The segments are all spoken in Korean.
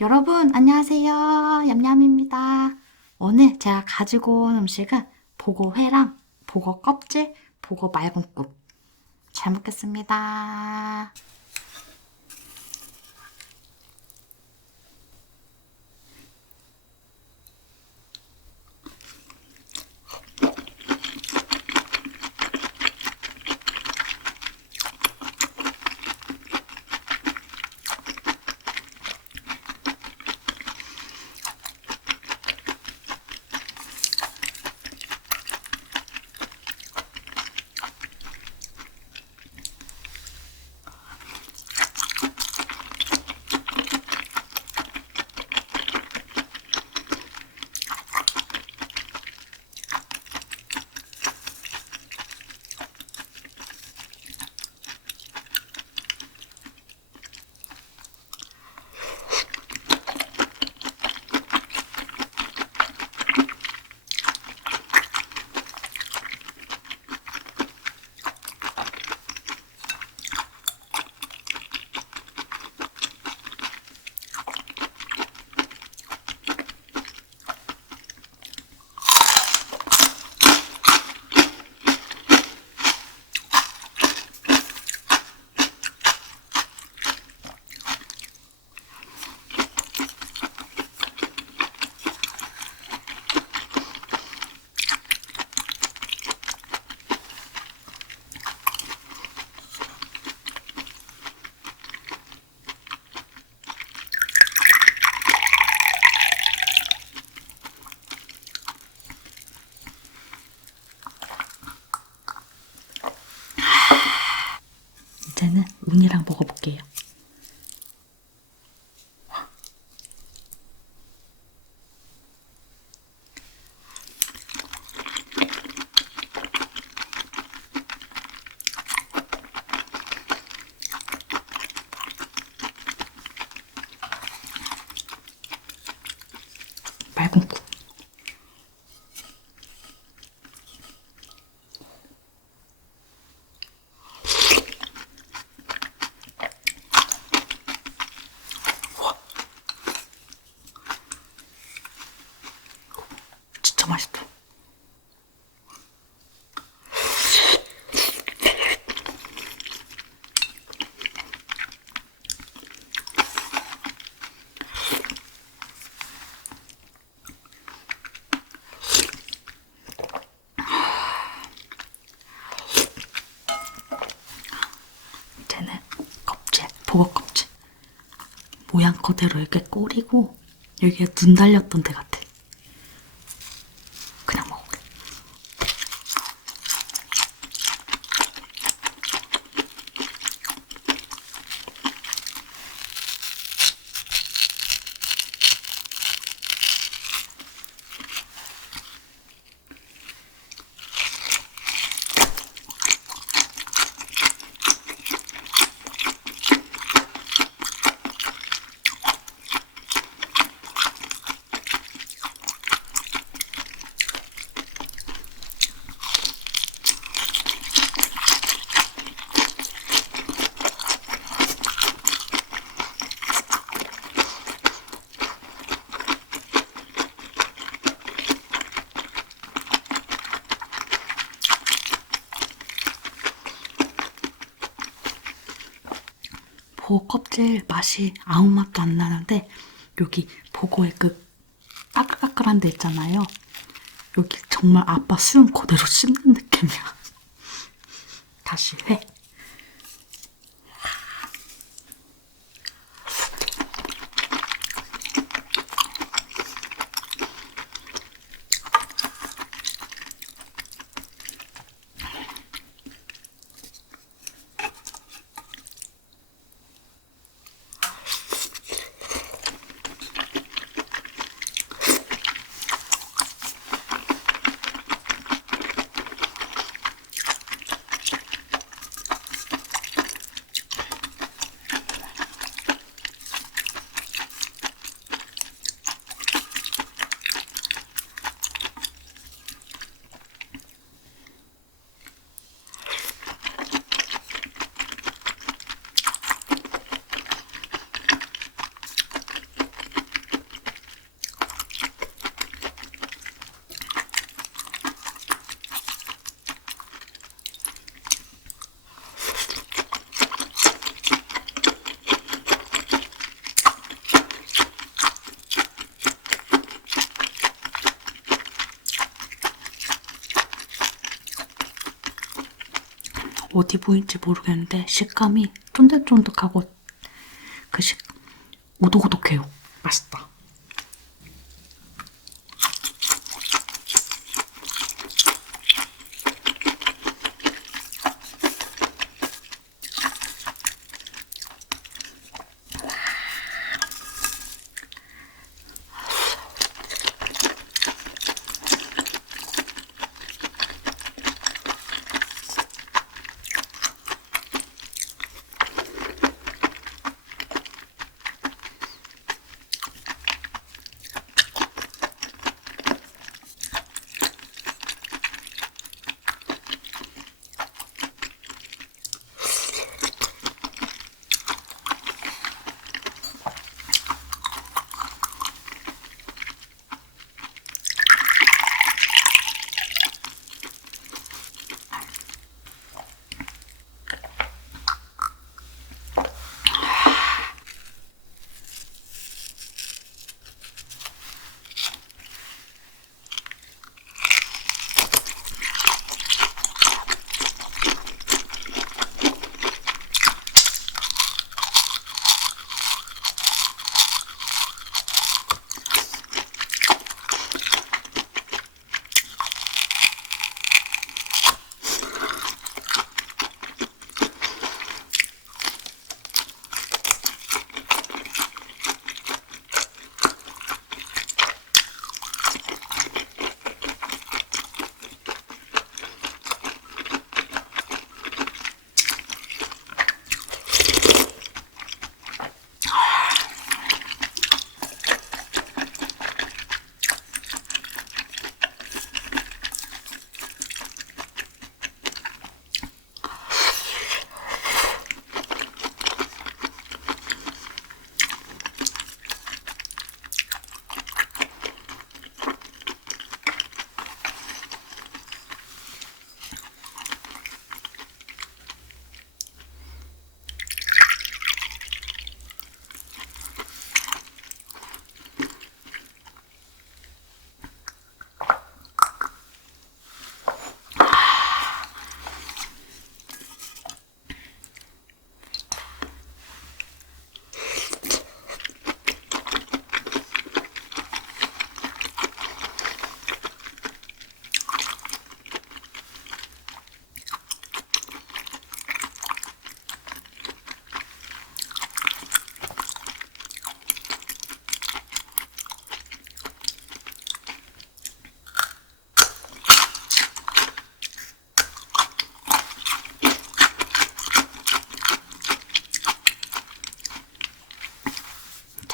여러분, 안녕하세요. 얌얌입니다. 오늘 제가 가지고 온 음식은 보고회랑 보고 껍질, 보고 말군국. 잘 먹겠습니다. 이제는 운이랑 먹어볼게요. 말군국. 진짜 맛있다. 이제는 껍질, 보고 껍질. 모양 그대로 이렇게 꼬리고 여기에 눈 달렸던 데같아. 그냥 먹을게. 보고 껍질 맛이 아무 맛도 안 나는데 여기 보고의 그 까끌까끌한 데 있잖아요. 여기 정말 아빠 수염 그대로 씹는 느낌이야. 다시 회. 어디 보인지 모르겠는데 식감이 쫀득쫀득하고 그 식, 오독오독해요. 맛있다.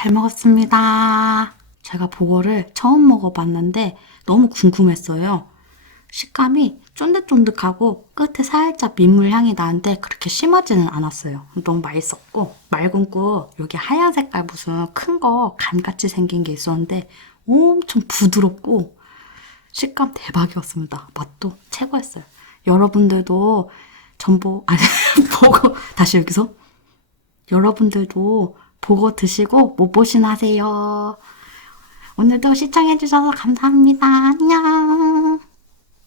잘 먹었습니다. 제가 보거를 처음 먹어봤는데 너무 궁금했어요. 식감이 쫀득쫀득하고 끝에 살짝 민물 향이 나는데 그렇게 심하지는 않았어요. 너무 맛있었고 말근꾸 여기 하얀 색깔 무슨 큰 거 간같이 생긴 게 있었는데 엄청 부드럽고 식감 대박이었습니다. 맛도 최고였어요. 여러분들도 전보 아니 보고 다시 여기서 여러분들도 보고 드시고 못 보신 하세요. 오늘도 시청해주셔서 감사합니다. 안녕.